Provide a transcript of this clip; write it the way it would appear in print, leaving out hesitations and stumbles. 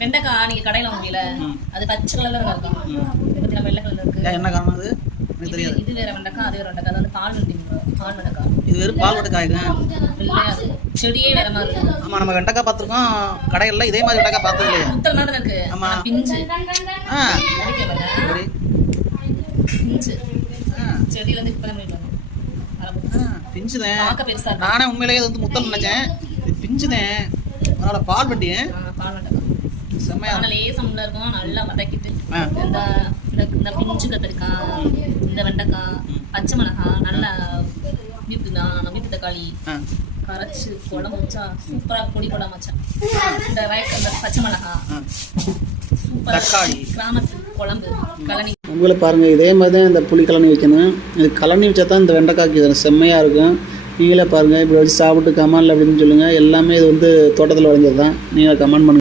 வெண்டைக்காய் நீங்க கடையில வாங்கல அது பச்சை கலர்ல தான் இருக்கும். பத்தினா வெள்ளை கலர்ல இருக்கு. என்ன காரணம் அது? எனக்கு தெரியாது. இது வேற வெண்டைக்காய், அது வேற வெண்டைக்காய். அது வந்து பால் வெண்டைக்காய். இது வெறும் பால் வெண்டைக்காய்ங்க. வெள்ளையா செடியே வேற மாதிரி இருக்கு. ஆமா, நம்ம வெண்டைக்காய் பார்த்துருக்கோம் கடைகள்ல, இதே மாதிரி வெண்டைக்காய் பார்த்தது இல்லையா? முத்தல் மாதிரி இருக்கு. ஆமா, பிஞ்சு. சரி பிஞ்சு. செடியில இருந்து இப்ப தான் பிஞ்சுதேன். பார்க்க பெருசா இருக்கு. நானே உண்மையிலேயே வந்து முத்தல் நினைச்சேன். இது பிஞ்சுதேன். அதனால பால் வண்டிங்க. பால் வெண்டைக்காய் செம்மையா லேசம்ல இருக்கும். நல்லா வதக்கிட்டு இந்த பிஞ்சு கத்திரிக்காய், இந்த வெண்டைக்காய், பச்சை மிளகாய், நல்லா வீட்டு தக்காளி கரைச்சு குழம்பு வச்சா சூப்பரா பொடி குழம்பு வச்சா. இந்த பச்சை மிளகாய் தக்காளி கிராமத்து குழம்பு கலனி. உங்களை பாருங்கள், இதே மாதிரி தான் இந்த புளி கலனி வைக்கணும். இது கலனி வச்சா தான் இந்த வெண்டைக்காய்க்கு செம்மையாக இருக்கும். நீங்களே பாருங்கள், இப்படி வச்சு சாப்பிட்டு கமெண்டில் அப்படின்னு சொல்லுங்கள். எல்லாமே இது வந்து தோட்டத்தில் விளைஞ்சது தான். நீங்கள் கமெண்ட் பண்ணுங்கள்.